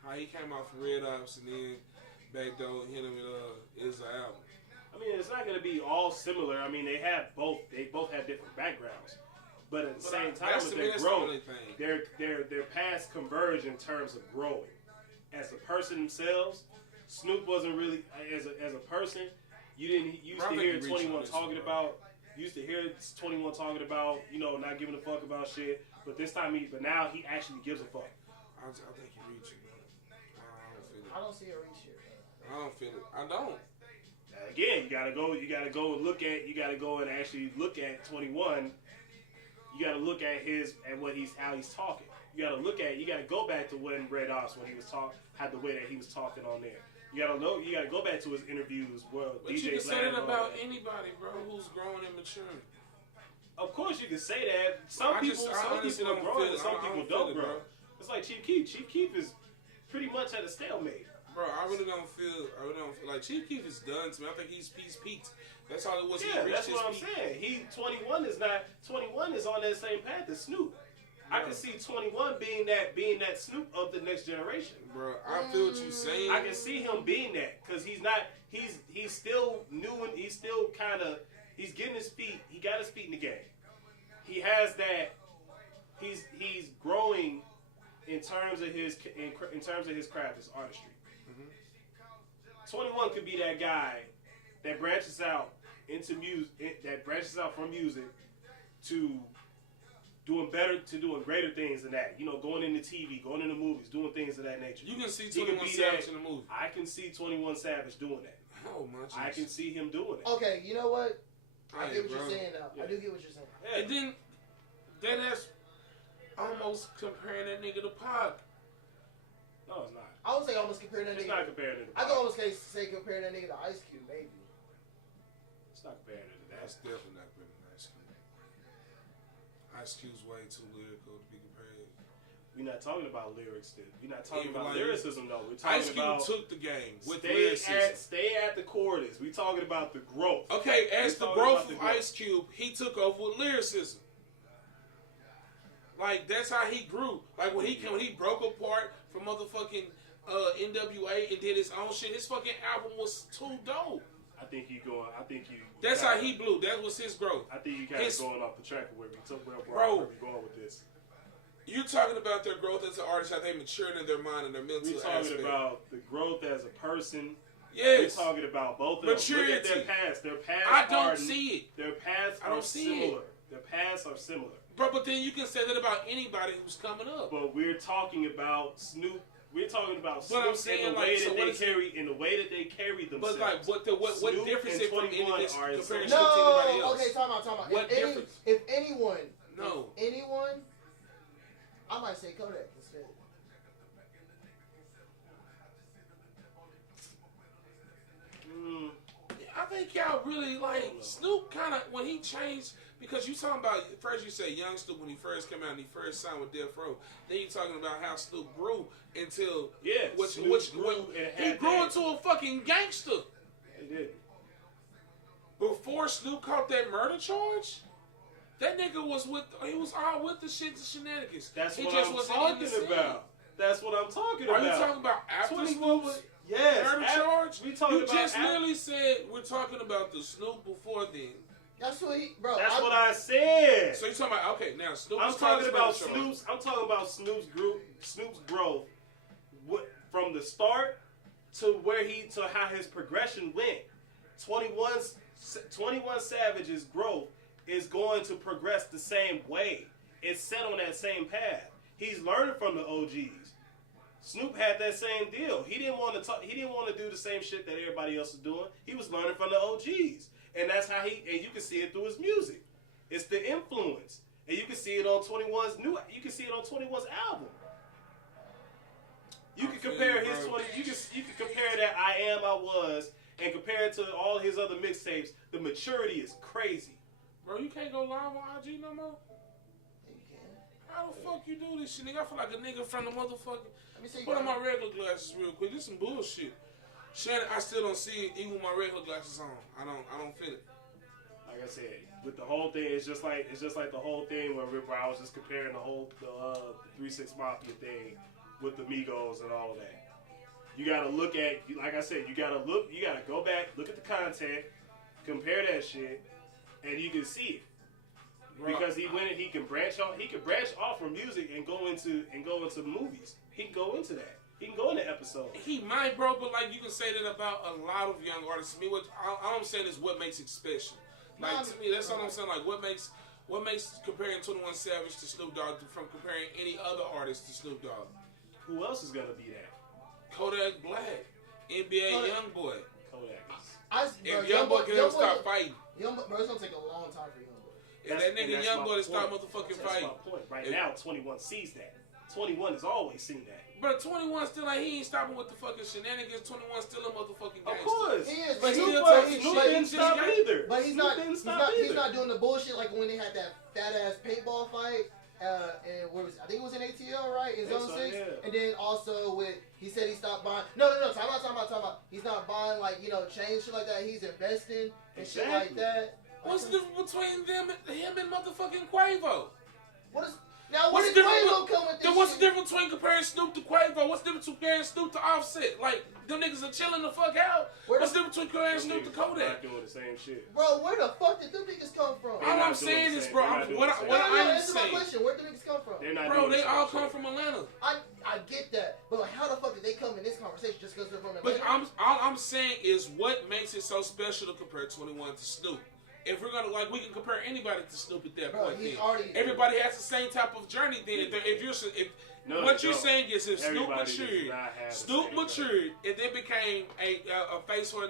How he came out for Red Ops and then back door hit him with his album. I mean, it's not going to be all similar. I mean, they both have different backgrounds. But at the same time, with their growth, their paths converge in terms of growing. As a person themselves, Snoop wasn't really as a person. You didn't used to hear 21 talking about. Used to hear 21 talking about not giving a fuck about shit. But now he actually gives a fuck. I think he reaching, bro. I don't see a reach here. I don't feel it. I don't. Again, you gotta go and look at. You gotta go and actually look at 21. You gotta look at how he's talking. You gotta go back to when Red Ops when he was had the way that he was talking on there. You gotta go back to his interviews where but DJ you can say that Lamb about anybody, bro, who's growing and maturing. Of course, you can say that. Some people are growing, and some people don't grow. It's like Chief Keef. Chief Keef is pretty much at a stalemate. Bro, I really don't feel like Chief Keef is done to me. I think he's peaked. That's all it was. Yeah, that's what I'm saying. 21 is on that same path as Snoop. I can see 21 being that Snoop of the next generation. Bro, I feel what you're saying. I can see him being that because he's still new and he's still he's getting his feet. He got his feet in the game. He has that. He's growing in terms of his craft, his artistry. 21 could be that guy that branches out into music, that branches out from music to doing greater things than that. You know, going into TV, going into movies, doing things of that nature. You can see 21 Savage in the movie. I can see 21 Savage doing that. Oh my Jesus. I can see him doing it. Okay, you know what? I get what bro. you're saying now. Yeah. I do get what you're saying. Yeah. And then that's almost comparing that nigga to Pac. No, it's not. I would say almost comparing that It's nigga. not comparing it to I Pac. could almost say comparing that nigga to Ice Cube, maybe. It's not comparing it to that. That's definitely not better than Ice Cube. Ice Cube's way too lyrical to be compared. We're not talking about lyrics, dude. We're not talking Even about like- lyricism, though. We're talking Ice Cube about took the game with stay lyricism. at the chorus. We're talking about the growth. Okay, as We're the talking growth about the of growth. Ice Cube, he took over with lyricism. Like, that's how he grew. Like, when he broke apart from motherfucking NWA and did his own shit, his fucking album was too dope. That's how he blew. That was his growth. I think you kind of going off the track of where we Bro. going with this. You're talking about their growth as an artist, how they matured in their mind and their mental We're talking aspect. about the growth as a person. Yes. We're talking about both of them. Maturity. Look at their past. Their past I don't are, see it. Their paths I don't are see similar. it. Their paths are similar. Bro, but then you can say that about anybody who's coming up. But we're talking about Snoop. We're talking about But I'm Snoop saying, in the like, way so that what they is- carry, in the way that they carry themselves. But like, what Snoop difference and is from any 21 this are in comparison some- to anybody No, else? okay, time out. What difference? If anyone, No. I might say Kodak instead. I think y'all really like Snoop kind of when he changed because you talking about first you say young Snoop when he first came out and he first signed with Death Row. Then you talking about how Snoop grew until Snoop grew and he had grew that- into a fucking gangster. He did. Before Snoop caught that murder charge, that nigga was all with the shit, the shenanigans. That's he what just I'm wasn't in talking the scene. about. That's what I'm talking Are about. you talking about after 21 Snoop's yes, murder charge? We talking You about just after- literally said we're talking about the Snoop before then. That's what he, bro. That's what I said. So you're talking about okay now Snoop. I'm was talking caught about his murder charge. Snoop's. I'm talking about Snoop's growth, from the start to how his progression went. 21 Savage's growth is going to progress the same way. It's set on that same path. He's learning from the OGs. Snoop had that same deal. He didn't want to talk. He didn't want to do the same shit that everybody else was doing. He was learning from the OGs, and that's how he. And you can see it through his music. It's the influence, and you can see it on 21's new. You can see it on 21's album. You can compare his 20. You can compare that I Am I Was and compare it to all his other mixtapes. The maturity is crazy. Bro, you can't go live on IG no more. You can. How the fuck you do this shit, nigga? I feel like a nigga from the motherfucking. Let me see. Put on my regular glasses real quick. This some bullshit. Shannon, I still don't see it even with my regular glasses on. I don't feel it. Like I said, with the whole thing, it's just like the whole thing where I was just comparing the 3-6 Mafia thing with the Migos and all of that. You gotta look at, like I said, you gotta go back, look at the content, compare that shit, and you can see it. Because he can branch off from music and go into movies. He can go into that. He can go into episodes. He might, bro, but like you can say that about a lot of young artists. To me, all I'm saying is what makes it special. Like to me, that's all I'm saying. Like what makes comparing 21 Savage to Snoop Dogg from comparing any other artist to Snoop Dogg? Who else is gonna be that? Kodak Black, NBA YoungBoy. Kodak. If YoungBoy can ever stop fighting, Youngboy, bro, it's gonna take a long time for Youngboy. if that nigga That's my YoungBoy to stop point. motherfucking That's fighting. my point. Right If- now, 21 sees that. 21 has always seen that. But 21 still like he ain't stopping with the fucking shenanigans. 21 still a motherfucking gangster. Of course. He is, He but still Snoop, talking Snoop shit. didn't He's stop just- either. but he's Snoop not. didn't He's stop not. either. He's not doing the bullshit like when they had that fat ass paintball fight. And where was it? I think it was in ATL, right? In Think Zone so, 6. yeah. And then also with he said he stopped buying. No. Time out. He's not buying like chain shit like that. He's investing and shit like Exactly. that. What's the difference between him and motherfucking Quavo? What is? Now, What's what the did difference? Quavo come with this Then what's the shit? difference between comparing Snoop to Quavo? What's the difference between comparing Snoop to Offset? Like, them niggas are chilling the fuck out. Where What's the difference between comparing Snoop to Not Kodak? doing the same shit. Bro, where the fuck did them niggas come from? They're All not I'm doing saying the is, same. bro, They're not doing what the same. I'm answer my saying, question. Where did the niggas come from? They're not bro, doing they the all same come shit. from Atlanta. I get that, but how the fuck did they come in this conversation just because they're from But Atlanta? all I'm saying is what makes it so special to compare 21 to Snoop. If we're gonna we can compare anybody to Snoop at that Bro, point. he's Then already- everybody has the same type of journey. Then No, what they you're don't. saying is if Snoop Everybody does matured, not have the Snoop same matured, and then became a face for a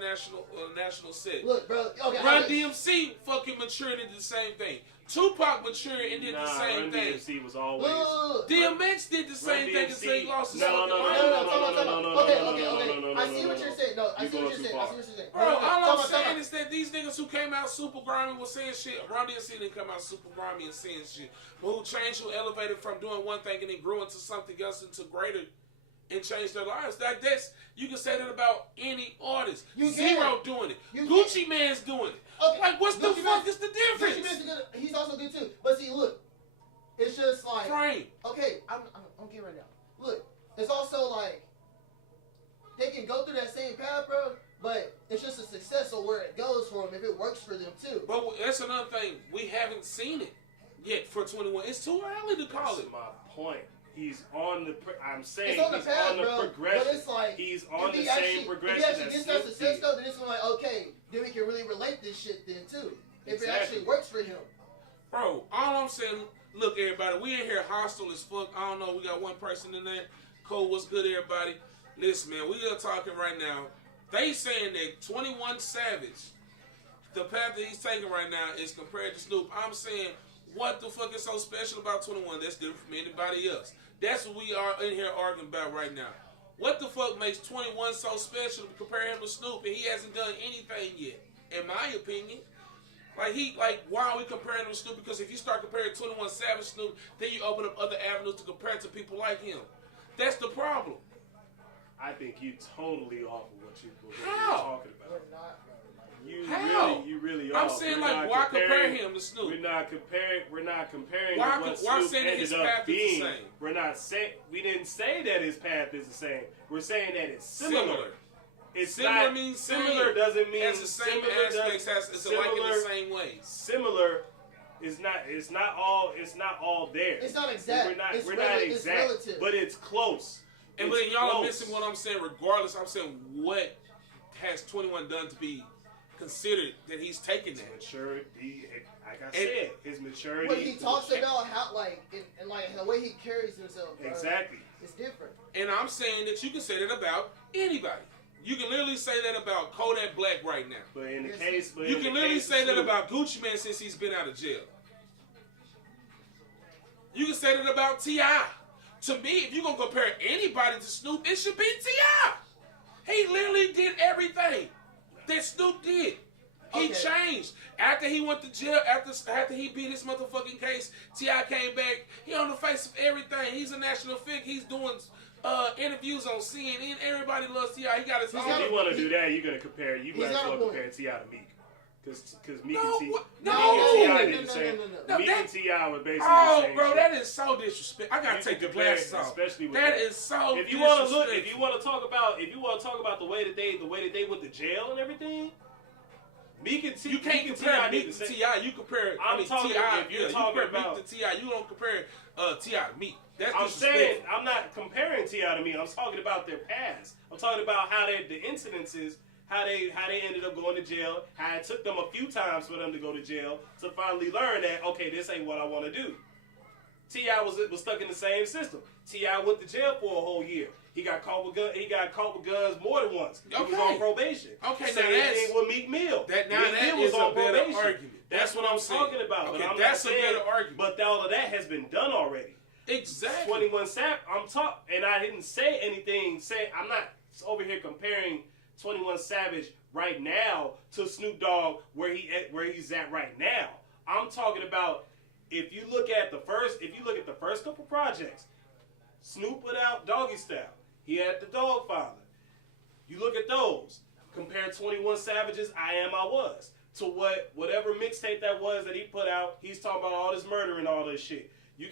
national set. Look, bro. Okay, Run okay. DMC fucking matured and did the same thing. Tupac matured and did the same Run thing. DMC was always. Look. DMX did the same thing until he lost his fucking mind. Okay. I see what you're saying. No, I see what you're saying. I see what you're saying. Bro, all I'm Time out. saying is that these niggas who came out super grimy was saying shit. Run DMC didn't come out super grimy and saying shit. But who changed, who elevated from doing one thing and then grew into something else, into greater, and changed their lives. Like that's, you can say that about any artist. You Zero can. doing it. You Gucci Man's doing it. Okay. Like what's the Gucci fuck Man- is the Gucci difference? Mane's good. He's also good too. But see, look, it's just like Frame. okay. I'm okay right now. Look, it's also like they can go through that same path, bro. But it's just a success of where it goes for them if it works for them too. But that's another thing. We haven't seen it yet for 21. It's too early to call That's it. my point. He's on the. I'm saying It's on the he's path, on the bro. progression. But it's like He's on if the he same actually, progression if he actually that gets that Snoop success did. though, then it's gonna be like okay, then we can really relate this shit then too. If it Exactly. actually works for him. Bro, all I'm saying, look, everybody, we in here hostile as fuck. I don't know, we got one person in there. Cole, what's good, everybody? Listen, man, we are talking right now. They saying that 21 Savage, the path that he's taking right now is compared to Snoop. I'm saying, what the fuck is so special about 21 that's different from anybody else? That's what we are in here arguing about right now. What the fuck makes 21 so special to compare him to Snoop and he hasn't done anything yet, in my opinion? Why are we comparing him to Snoop? Because if you start comparing 21 Savage Snoop, then you open up other avenues to compare to people like him. That's the problem. I think you totally off of what you're How? talking We're about. not, bro. How? You really are. I'm saying, like, why compare him to Snoop? We're not comparing Why- what why Snoop saying that his ended path up is the being. same? We're not saying, we didn't say that his path is the same. We're saying that it's similar. It's Similar not, means similar same. doesn't mean Has the same similar aspects, it's like in the same ways. Similar is not. It's not all there. It's not exact. We're not It's exact, it's relative. but it's close. And It's but y'all are close. missing what I'm saying. Regardless, I'm saying what has 21 done to be considered that he's taking that. Maturity, like I said, his maturity. When he talks about how like and like the way he carries himself, bro, Exactly. it's different. And I'm saying that you can say that about anybody. You can literally say that about Kodak Black right now. But in the Yes, case, but You in can the literally case of say that Snoop, about Gucci Man since he's been out of jail. You can say that about T.I. To me, if you're going to compare anybody to Snoop, it should be T.I. He literally did everything that Snoop did. He Okay. changed. After he went to jail, after he beat his motherfucking case, T.I. came back. He on the face of everything. He's a national figure. He's doing interviews on CNN. Everybody loves T.I. He got his He's own. got if you want to do that, you're gonna compare. You He's might as got a well point. compare T.I. to Meek, because Meek No, and T. what- Meek no. and T.I. did No, the no, same. no, no, no. Meek and T.I. were basically the Oh, same bro, shit. that is so disrespectful. I gotta You take can the compare glasses it, off. especially with That that. is so. If you want to look, disrespectful. if you want to talk about the way that they went to jail and everything, Meek and T. You can't Meek and compare T.I. did Meek the to same. T.I. You compare. I'm talking- T.I. if you're you talking compare about- Meek to T.I. You don't compare T.I. to Meek. That's I'm disrespectful. saying I'm not comparing T.I. to Meek. I'm talking about their past. I'm talking about how the incidences, how they ended up going to jail, how it took them a few times for them to go to jail to finally learn that okay, this ain't what I want to do. T.I. was stuck in the same system. T.I. went to jail for a whole year. He got caught with guns more than once. He was Okay. on probation. Okay, now Same that's- thing with Meek Mill. That now Meek that Mill is was a on better probation. argument. That's what I'm saying. talking about. Okay, but I'm that's not a saying, better argument. But all of that has been done already. Exactly. 21 Savage, and I didn't say anything. I'm not over here comparing 21 Savage right now to Snoop Dogg where he's at right now. I'm talking about if you look at the first couple projects, Snoop put out Doggy Style. He had the Dog Father. You look at those. Compare 21 Savage's I Am I Was to whatever mixtape that was that he put out. He's talking about all this murder and all this shit. You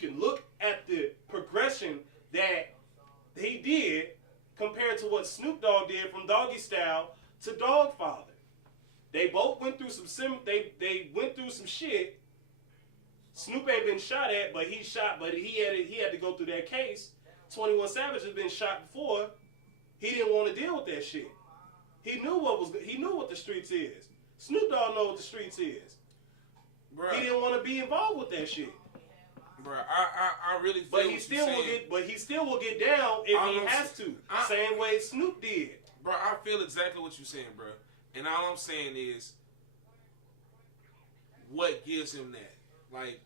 can look at the progression that he did compared to what Snoop Dogg did from Doggy Style to Dogfather. They both went through they went through some shit. Snoop ain't been shot at, but he had to go through that case. 21 Savage has been shot before. He didn't want to deal with that shit. He knew what the streets is. Snoop Dogg know what the streets is. Bruh. He didn't want to be involved with that shit. Bro, I really feel But what he still you're will saying. get. But he still will get down if he has to. Same way Snoop did. Bro, I feel exactly what you're saying, bro. And all I'm saying is, what gives him that? Like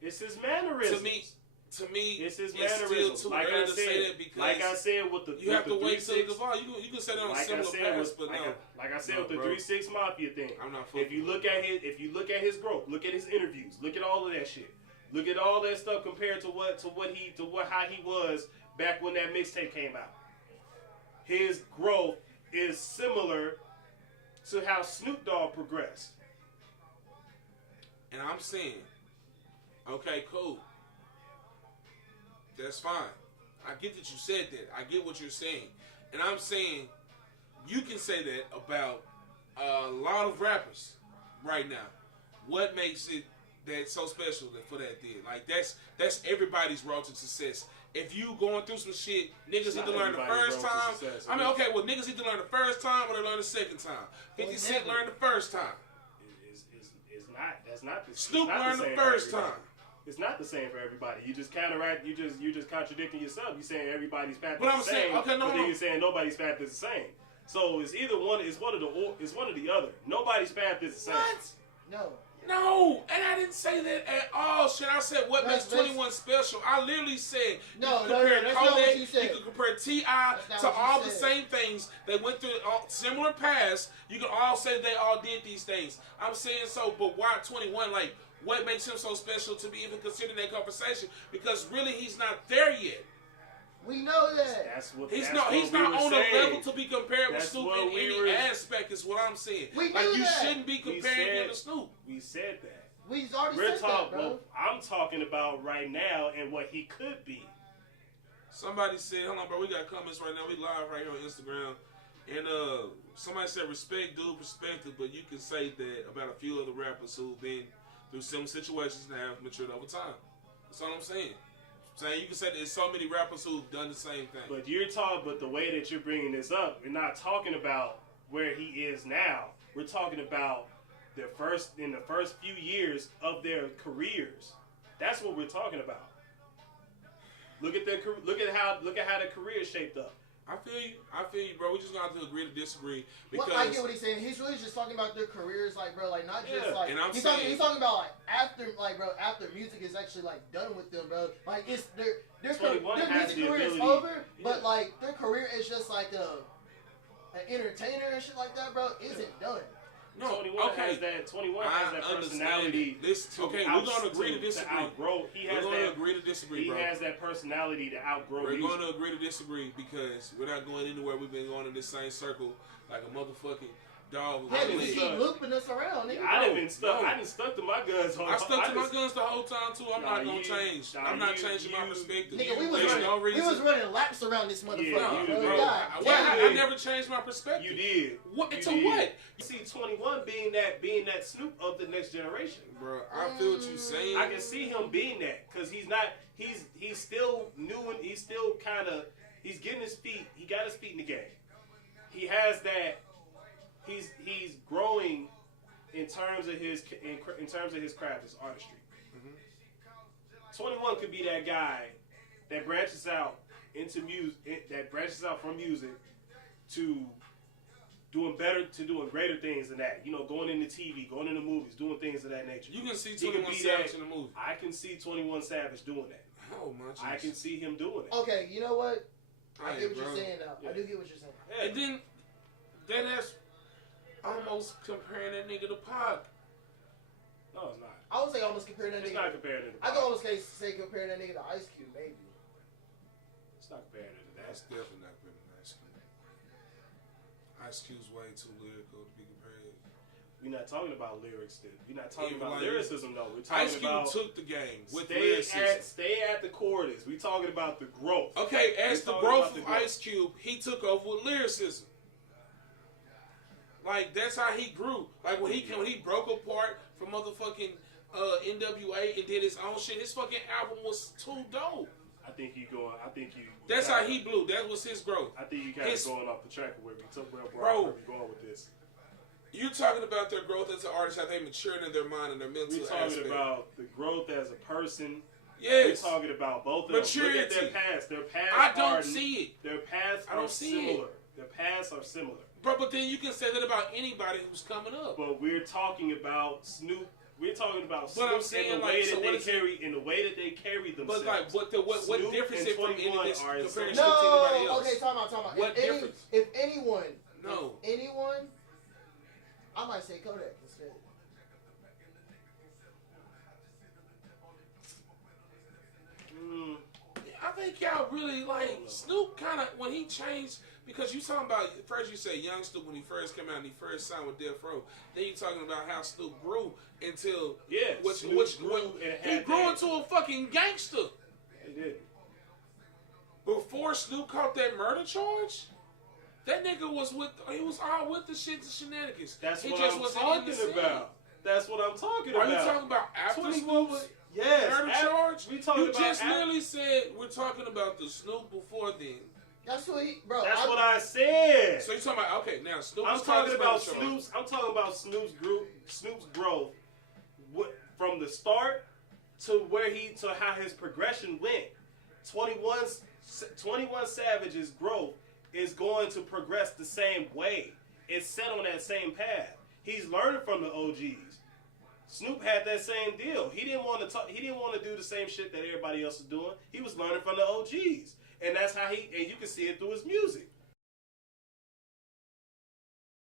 It's his mannerisms. To me, it's his it's still mannerisms. too Like early I to said, say that because like I said with the you have to wait till 3-6 the Duval. You can say that on like similar paths, but no. Like I said No, with the bro. 3-6 Mafia thing. I'm not. If you look at his growth, look at his interviews, look at all of that shit. Look at all that stuff compared to how he was back when that mixtape came out. His growth is similar to how Snoop Dogg progressed. And I'm saying, okay, cool. That's fine. I get that you said that. I get what you're saying. And I'm saying, you can say that about a lot of rappers right now. What makes it that so special for that did? Like, that's everybody's road to success. If you going through some shit, niggas either learn the first time. I mean, okay, well, niggas either learn the first time or they learn the second time. 50 Cent learned the first time. That's not the Snoop not learned the same first for everybody. time. It's not the same for everybody. You just you just contradicting yourself. You saying everybody's path But is I'm the saying, same, okay, no, but no. then you're saying nobody's path is the same. So it's either one. It's one of the other. Nobody's path is the same. No. No, and I didn't say that at all. Shit, I said what makes That's- 21 special. I literally said No, you no, can compare that's not what Kodak, you said. you can compare T.I. That's to not what you all the said. same things. They went through similar paths. You can all say they all did these things. I'm saying so, but why 21? Like, what makes him so special to be even considered that conversation? Because really, he's not there yet. We know that. He's not on a level to be compared with Snoop in any aspect. Is what I'm saying. We Like, knew you that. shouldn't be comparing him to Snoop. We said that. We've already We're said that, bro. I'm talking about right now and what he could be. Somebody said, hold on, bro, we got comments right now. We live right here on Instagram. And somebody said, respect, dude, perspective, but you can say that about a few other rappers who've been through similar situations and have matured over time. That's all I'm saying. You can say there's so many rappers who've done the same thing. But but the way that you're bringing this up, we're not talking about where he is now. We're talking about in the first few years of their careers. That's what we're talking about. Look at how the career shaped up. I feel you, bro. We just gonna have to agree to disagree because I get what he's saying. He's really just talking about their careers, like, bro, like not just like and I'm he's saying, talking about like after music is actually like done with them, bro. Like it's their music career is over, but like their career is just like an entertainer and shit like that, bro. Isn't done. No, 21 has that personality. We're gonna agree to disagree. He has that personality to outgrow. We're going to agree to disagree because we're not going anywhere. We've been going in this same circle like a motherfucking dog. Yeah, you keep looping us around, nigga. I done stuck to my guns. I stuck to my guns the whole time too. I'm not gonna change. I'm not changing my perspective. Nigga, we was running laps around this motherfucker. I never changed my perspective. You did. What? You To did. what? You see, 21 being that Snoop of the next generation, Bro, I feel what you're saying. I can see him being that because he's not. He's still new and he's still kind of. He's getting his feet. He got his feet in the game. He has that. He's growing in terms of his craft, his artistry. 21 could be that guy that branches out into music, that branches out from music to doing greater things than that. You know, going into TV, going into movies, doing things of that nature. You can see 21 Savage in the movie. I can see 21 Savage doing that. Oh my Jesus. I can see him doing it. Okay, you know what? I get what bro. you're saying now. Yeah. I do get what you're saying. Yeah. And then that's almost comparing that nigga to Pac. No, it's not. I would say almost comparing that It's nigga. not comparing it to I could almost say comparing that nigga to Ice Cube, maybe. It's not comparing it to that. That's definitely not comparing to Ice Cube. Ice Cube's way too lyrical to be compared. We're not talking about lyrics. We're not talking Even about like lyricism, though. We're talking Ice Cube about took the game with stay lyricism. at the chorus. We're talking about the growth. Okay, as the We're talking growth about the of growth. Ice Cube, he took over with lyricism. Like that's how he grew. Like when he broke apart from motherfucking NWA and did his own shit, his fucking album was too dope. I think you going. I think you. That's how he blew. That was his growth. I think you kind of going off the track of where we took where Bro. we're going with this. You're talking about their growth as an artist, how they matured in their mind and their mental We're talking aspect. about the growth as a person. Yes. We're talking about both of Maturity. them. Look at their past. Their past. I don't are, see it. Their paths I don't are see similar. it. Their paths are similar. But then you can say that about anybody who's coming up. But we're talking about Snoop. We're talking about But I'm Snoop saying, in the like, way so that what they is it? carry, in the way that they carry themselves. But like, what Snoop difference and is from 21 any of this are comparing so- Snoop to anybody No, else? okay, time out. What difference? If anyone, No. I might say Kodak instead. I think y'all really like Snoop kind of when he changed because you talking about first you say young Snoop when he first came out and he first signed with Death Row. Then you talking about how Snoop grew until Snoop grew and he had grew that- into a fucking gangster. He did. Before Snoop caught that murder charge, that nigga was all with the shit, the shenanigans. That's he what just I'm wasn't in the talking scene. about. That's what I'm talking Are about. you talking about after 21 Snoop's yes, murder charge? We talking You about just literally said we're talking about the Snoop before then. That's what he, bro. That's what I said. So you're talking about okay now Snoop. I'm was talking his about murder charge. Snoop's. I'm talking about Snoop's growth, from the start to how his progression went. 21 Savage's growth is going to progress the same way. It's set on that same path. He's learning from the OGs. Snoop had that same deal. He didn't want to talk. He didn't want to do the same shit that everybody else is doing. He was learning from the OGs, and that's how and you can see it through his music.